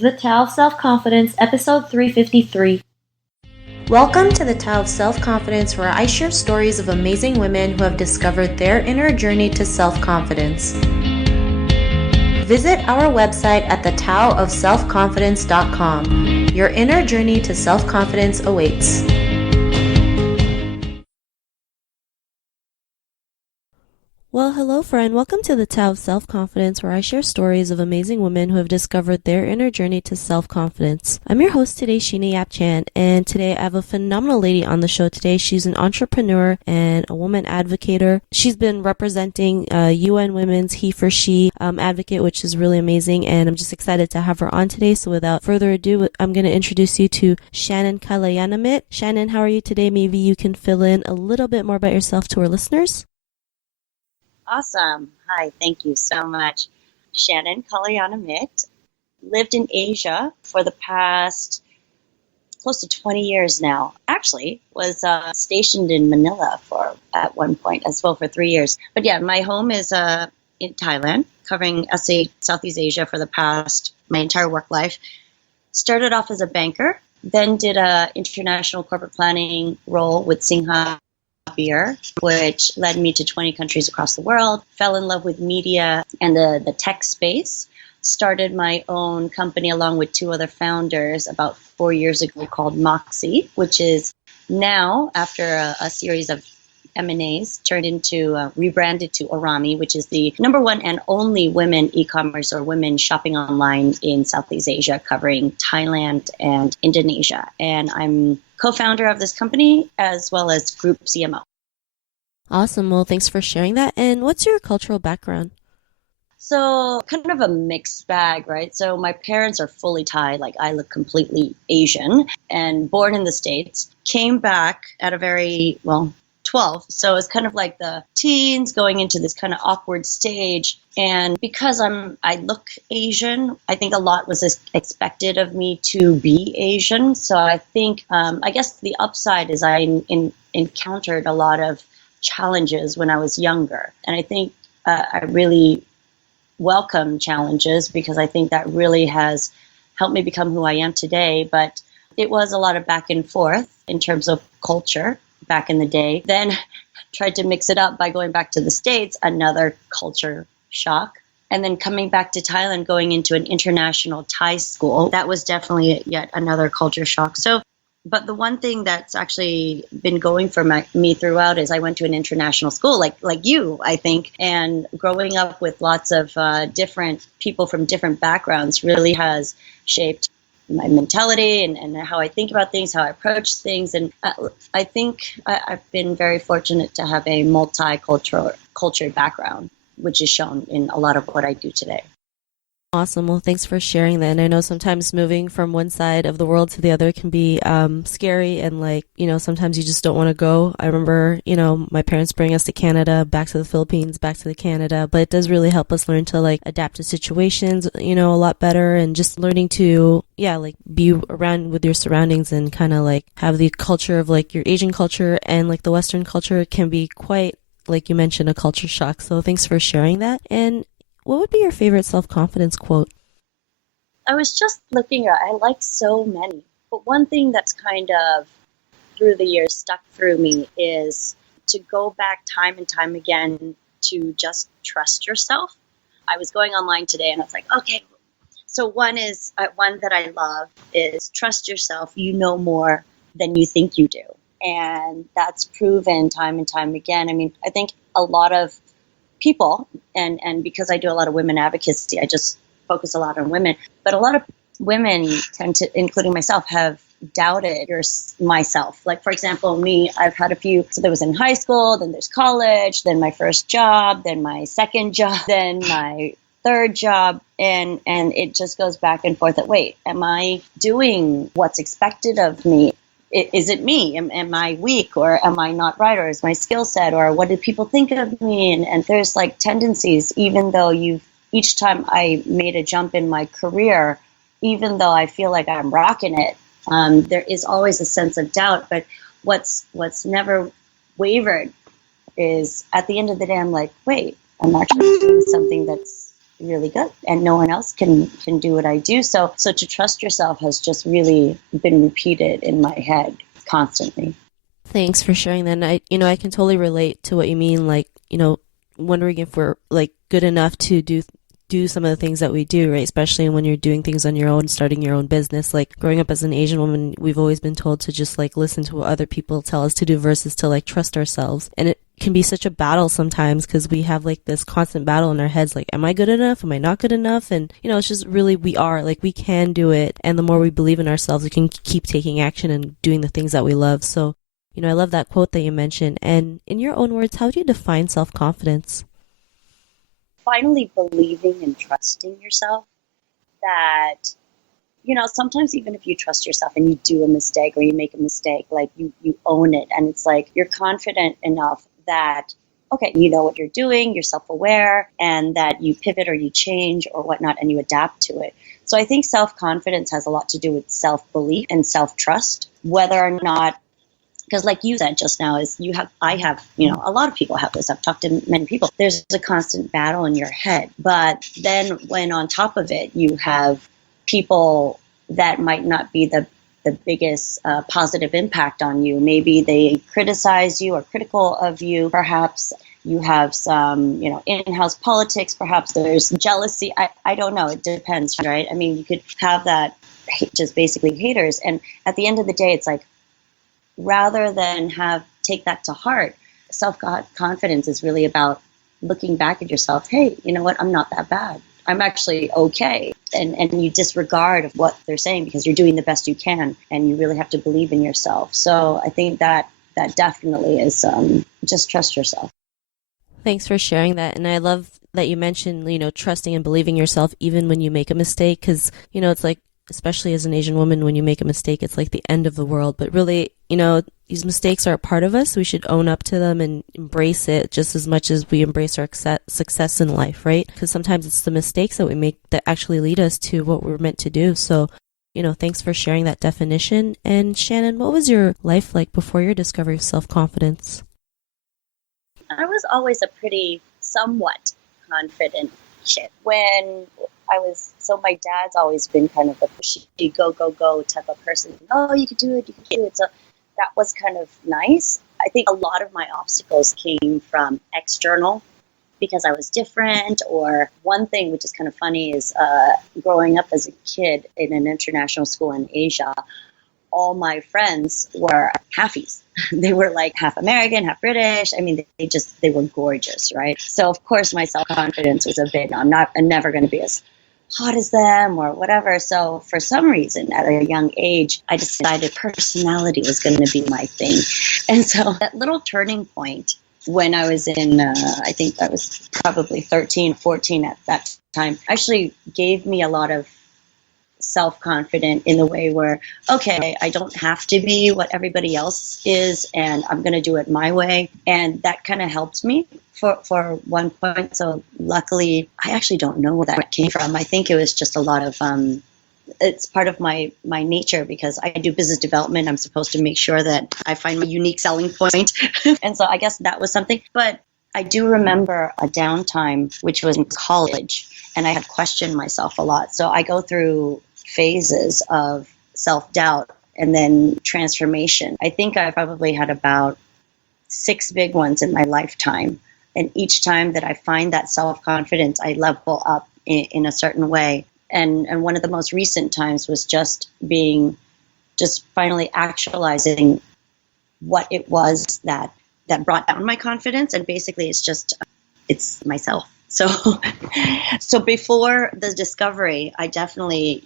The Tao of Self-Confidence, episode 353. Welcome to the Tao of Self-Confidence, where I share stories of amazing women who have discovered their inner journey to self-confidence. Visit our website at thetaoofselfconfidence.com. Your inner journey to self-confidence awaits. Well, hello friend. Welcome to the Tao of Self-Confidence, where I share stories of amazing women who have discovered their inner journey to self-confidence. I'm your host today, Sheena Yap Chan, and today I have a phenomenal lady on the show today. She's an entrepreneur and a woman advocator. She's been representing UNWomen's He for She advocate, which is really amazing, and I'm just excited to have her on today. So without further ado, I'm going to introduce you to Shannon Kalayanamitr. Shannon, how are you today? Maybe you can fill in a little bit more about yourself to our listeners. Awesome. Hi, thank you so much. Shannon Kalayanamitr. Lived in Asia for the past close to 20 years now. Actually, was stationed in Manila at one point as well for 3 years. But yeah, my home is in Thailand, covering Southeast Asia for the past, my entire work life. Started off as a banker, then did a international corporate planning role with Singha Beer, which led me to 20 countries across the world. Fell in love with media and the tech space. Started my own company along with two other founders about 4 years ago called Moxie, which is now, after a series of M&As, turned into, rebranded to Orami, which is the number one and only women e-commerce or women shopping online in Southeast Asia, covering Thailand and Indonesia. And I'm co-founder of this company as well as group CMO. Awesome. Well, thanks for sharing that. And what's your cultural background? So kind of a mixed bag, right? So my parents are fully Thai, like I look completely Asian, and born in the States. Came back at a very, 12. So it's kind of like the teens going into this kind of awkward stage. And because I look Asian, I think a lot was expected of me to be Asian. So I think, I guess the upside is I encountered a lot of challenges when I was younger. And I think I really welcome challenges because I think that really has helped me become who I am today. But it was a lot of back and forth in terms of culture back in the day. Then tried to mix it up by going back to the States, another culture shock. And then coming back to Thailand, going into an international Thai school, that was definitely yet another culture shock. So, but the one thing that's actually been going for me throughout is I went to an international school, like you, I think, and growing up with lots of different people from different backgrounds really has shaped my mentality and how I think about things, how I approach things. And I think I've been very fortunate to have a multicultural background, which is shown in a lot of what I do today. Awesome. Well, thanks for sharing that. And I know sometimes moving from one side of the world to the other can be scary and sometimes you just don't want to go. I remember, my parents bring us to Canada, back to the Philippines, back to Canada, but it does really help us learn to adapt to situations, a lot better and just learning to, be around with your surroundings and kind of have the culture of your Asian culture and the Western culture can be quite, like you mentioned, a culture shock. So thanks for sharing that. And what would be your favorite self-confidence quote? I was just looking at, I like so many, but one thing that's kind of through the years stuck through me is to go back time and time again to just trust yourself. I was going online today and I was like, okay, so one that I love is trust yourself. You know more than you think you do. And that's proven time and time again. I mean, I think a lot of people, and because I do a lot of women advocacy, I just focus a lot on women, but a lot of women tend to, including myself, have doubted myself. Like, for example, me, I've had a few, so there was in high school, then there's college, then my first job, then my second job, then my third job, and it just goes back and forth. Wait, am I doing what's expected of me? Is it me? Am I weak, or am I not right, or is my skill set, or what do people think of me? And there's tendencies, even though each time I made a jump in my career, even though I feel like I'm rocking it, there is always a sense of doubt. But what's never wavered is at the end of the day, I'm like, wait, I'm actually doing something that's really good and no one else can do what I do. So to trust yourself has just really been repeated in my head constantly. Thanks for sharing that. And I can totally relate to what you mean. Like, wondering if we're like good enough to do some of the things that we do, right? Especially when you're doing things on your own, starting your own business. Like growing up as an Asian woman, we've always been told to just like listen to what other people tell us to do versus to like trust ourselves. And it can be such a battle sometimes because we have like this constant battle in our heads, like, am I good enough? Am I not good enough? And, it's just really, we are, like, we can do it. And the more we believe in ourselves, we can keep taking action and doing the things that we love. So, I love that quote that you mentioned. And in your own words, how do you define self-confidence? Finally believing and trusting yourself that, sometimes even if you trust yourself and you do a mistake or you make a mistake, like you own it. And it's like you're confident enough that, okay, you know what you're doing, you're self-aware, and that you pivot or you change or whatnot and you adapt to it. So I think self-confidence has a lot to do with self-belief and self-trust, whether or not, because like you said just now, I have, a lot of people have this. I've talked to many people. There's a constant battle in your head. But then when on top of it, you have people that might not be the biggest positive impact on you. Maybe they criticize you or critical of you. Perhaps you have some, in-house politics. Perhaps there's jealousy. I don't know. It depends, right? I mean, you could have that, just basically haters. And at the end of the day, it's like, rather than take that to heart, self-confidence is really about looking back at yourself. Hey, you know what? I'm not that bad. I'm actually okay. And you disregard what they're saying because you're doing the best you can and you really have to believe in yourself. So I think that definitely is just trust yourself. Thanks for sharing that. And I love that you mentioned, trusting and believing yourself even when you make a mistake because, it's like, especially as an Asian woman, when you make a mistake, it's like the end of the world. But really, these mistakes are a part of us. We should own up to them and embrace it just as much as we embrace our success in life, right? Because sometimes it's the mistakes that we make that actually lead us to what we're meant to do. So, thanks for sharing that definition. And Shannon, what was your life like before your discovery of self-confidence? I was always a pretty somewhat confident kid. So my dad's always been kind of a pushy, go, go, go type of person. Oh, you could do it, you could do it. So that was kind of nice. I think a lot of my obstacles came from external because I was different. Or one thing which is kind of funny is growing up as a kid in an international school in Asia, all my friends were halfies. They were like half American, half British. I mean, they were gorgeous, right? So of course my self-confidence was a bit, I'm never going to be as hot as them or whatever. So for some reason at a young age, I decided personality was going to be my thing. And so that little turning point when I was in, I think I was probably 13, 14 at that time, actually gave me a lot of self-confident in the way where, okay, I don't have to be what everybody else is and I'm going to do it my way. And that kind of helped me for one point. So luckily, I actually don't know where that came from. I think it was just a lot of, it's part of my nature because I do business development. I'm supposed to make sure that I find my unique selling point. And so I guess that was something. But I do remember a downtime, which was in college, and I had questioned myself a lot. So I go through phases of self-doubt and then transformation. I think I probably had about 6 big ones in my lifetime. And each time that I find that self-confidence, I level up in a certain way. And one of the most recent times was just finally actualizing what it was that brought down my confidence. And basically it's myself. So before the discovery, I definitely,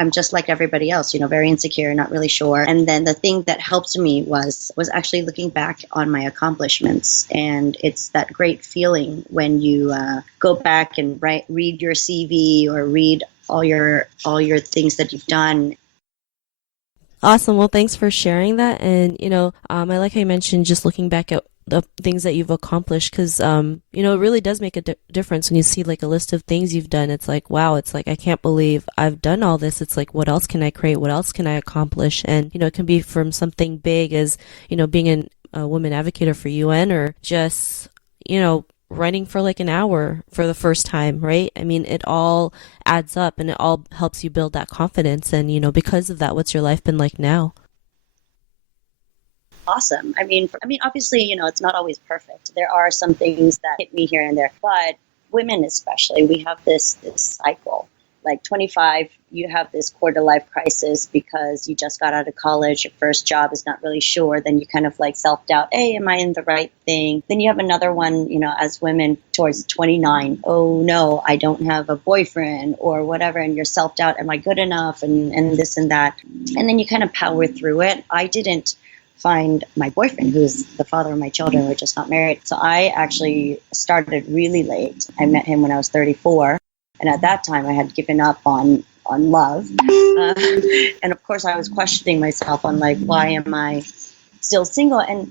I'm just like everybody else, very insecure, not really sure. And then the thing that helped me was actually looking back on my accomplishments. And it's that great feeling when you go back and read your CV or read all your things that you've done. Awesome. Well, thanks for sharing that. And, I like how you mentioned just looking back at the things that you've accomplished because, it really does make a difference when you see like a list of things you've done. It's like, wow, it's like, I can't believe I've done all this. It's like, what else can I create? What else can I accomplish? And, it can be from something big as, being a woman advocate for UN or just, running for like an hour for the first time, right? I mean, it all adds up and it all helps you build that confidence. And, because of that, what's your life been like now? Awesome. I mean, obviously, it's not always perfect. There are some things that hit me here and there, but women especially, we have this cycle. Like 25, you have this quarter life crisis because you just got out of college, your first job is not really sure. Then you kind of like self doubt, hey, am I in the right thing? Then you have another one, as women towards 29, oh no, I don't have a boyfriend or whatever. And you're self doubt, am I good enough? And this and that. And then you kind of power through it. I didn't find my boyfriend, who's the father of my children. We're just not married. So I actually started really late. I met him when I was 34. And at that time, I had given up on love. And of course, I was questioning myself on like, why am I still single? And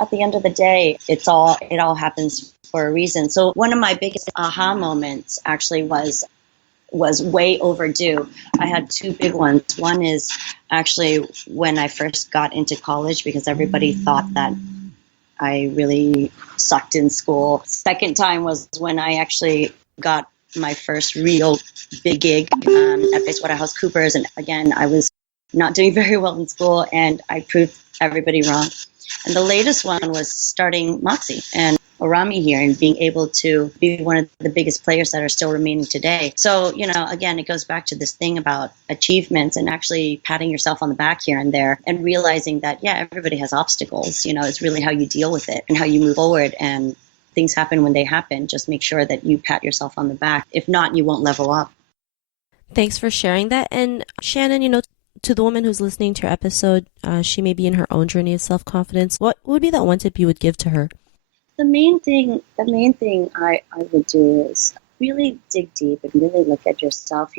at the end of the day, it all happens for a reason. So one of my biggest aha moments actually was way overdue. I had two big ones. One is actually when I first got into college, because everybody thought that I really sucked in school. Second time was when I actually got my first real big gig at PricewaterhouseCoopers. And again, I was not doing very well in school and I proved everybody wrong. And the latest one was starting Moxie and Orami here and being able to be one of the biggest players that are still remaining today. So, again, it goes back to this thing about achievements and actually patting yourself on the back here and there and realizing that, yeah, everybody has obstacles. It's really how you deal with it and how you move forward, and things happen when they happen. Just make sure that you pat yourself on the back. If not, you won't level up. Thanks for sharing that. And Shannon, to the woman who's listening to your episode, she may be in her own journey of self-confidence. What would be that one tip you would give to her? The main thing I would do is really dig deep and really look at yourself.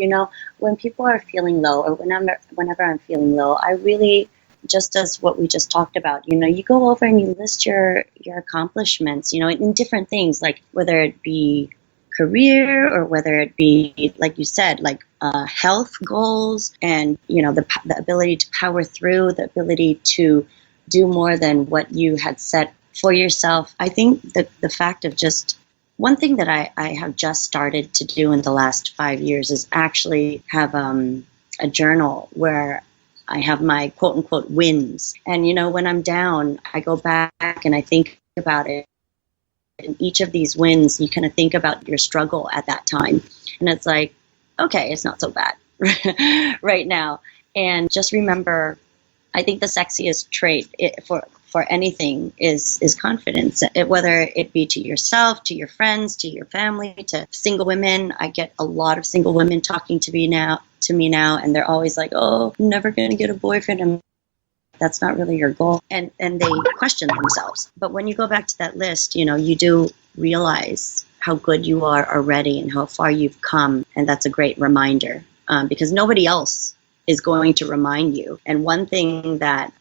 When people are feeling low, or whenever I'm feeling low, I really, just as what we just talked about, you go over and you list your accomplishments, in different things, like whether it be career or whether it be, like you said, like health goals, and the ability to power through, the ability to do more than what you had set for yourself. I think that the fact of just one thing that I have just started to do in the last 5 years is actually have a journal where I have my quote unquote wins. And, when I'm down, I go back and I think about it. And each of these wins, you kind of think about your struggle at that time. And it's like, okay, it's not so bad right now. And just remember, I think the sexiest trait for anything is confidence, whether it be to yourself, to your friends, to your family, to single women. I get a lot of single women talking to me now, and they're always like, oh, I'm never going to get a boyfriend. And that's not really your goal. And they question themselves. But when you go back to that list, you do realize how good you are already and how far you've come. And that's a great reminder, because nobody else is going to remind you. And one thing that,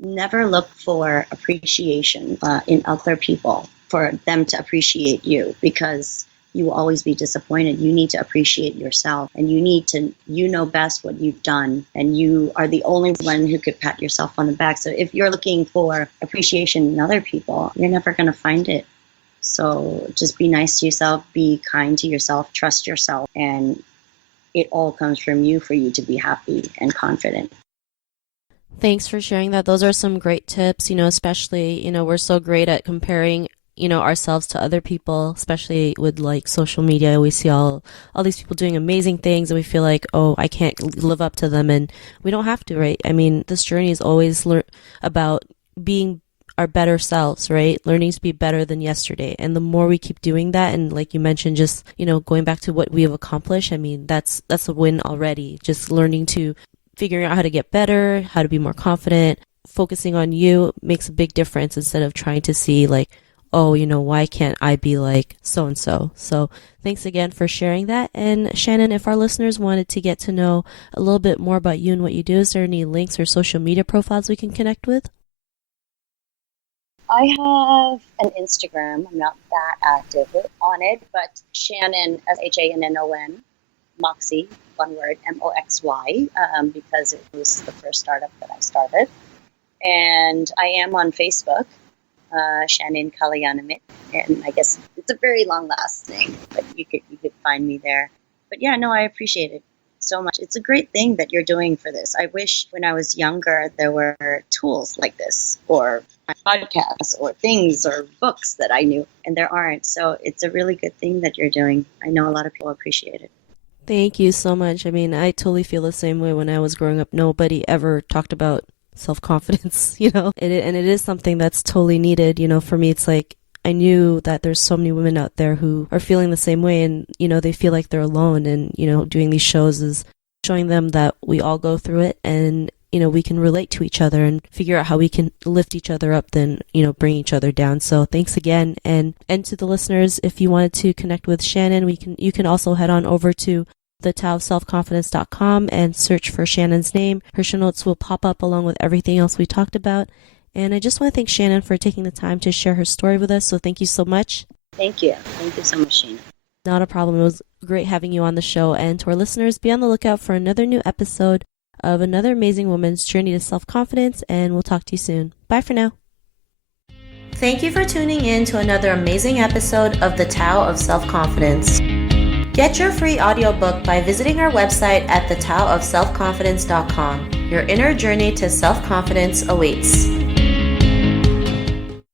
never look for appreciation in other people, for them to appreciate you, because you will always be disappointed. You need to appreciate yourself, and you know best what you've done, and you are the only one who could pat yourself on the back. So if you're looking for appreciation in other people, you're never going to find it. So just be nice to yourself, be kind to yourself, trust yourself, and it all comes from you for you to be happy and confident. Thanks for sharing that. Those are some great tips, especially, we're so great at comparing, ourselves to other people, especially with like social media. We see all these people doing amazing things and we feel like, oh, I can't live up to them. And we don't have to, right? I mean, this journey is always about being our better selves, right? Learning to be better than yesterday. And the more we keep doing that, and like you mentioned, just, going back to what we have accomplished, I mean, that's a win already. Just figuring out how to get better, how to be more confident, focusing on you makes a big difference instead of trying to see like, oh, why can't I be like so-and-so? So thanks again for sharing that. And Shannon, if our listeners wanted to get to know a little bit more about you and what you do, is there any links or social media profiles we can connect with? I have an Instagram. I'm not that active on it, but Shannon, Shannon, Moxie, one word, Moxy, because it was the first startup that I started. And I am on Facebook. Shannon Kalayanamitr, and I guess it's a very long last name, but you could find me there. But yeah, no, I appreciate it so much. It's a great thing that you're doing for this. I wish when I was younger there were tools like this, or podcasts, or things, or books that I knew, and there aren't. So it's a really good thing that you're doing. I know a lot of people appreciate it. Thank you so much. I mean, I totally feel the same way. When I was growing up, nobody ever talked about self-confidence, and it is something that's totally needed. For me, it's like, I knew that there's so many women out there who are feeling the same way, and, they feel like they're alone, and, doing these shows is showing them that we all go through it, and, we can relate to each other and figure out how we can lift each other up than, bring each other down. So thanks again. And to the listeners, if you wanted to connect with Shannon, you can also head on over to thetaoofselfconfidence.com and search for Shannon's name. Her show notes will pop up along with everything else we talked about. And I just want to thank Shannon for taking the time to share her story with us. So thank you so much. Thank you. Thank you so much, Sheena. Not a problem. It was great having you on the show. And to our listeners, be on the lookout for another new episode of another amazing woman's journey to self-confidence. And we'll talk to you soon. Bye for now. Thank you for tuning in to another amazing episode of The Tao of Self-Confidence. Get your free audiobook by visiting our website at thetaoofselfconfidence.com. Your inner journey to self-confidence awaits.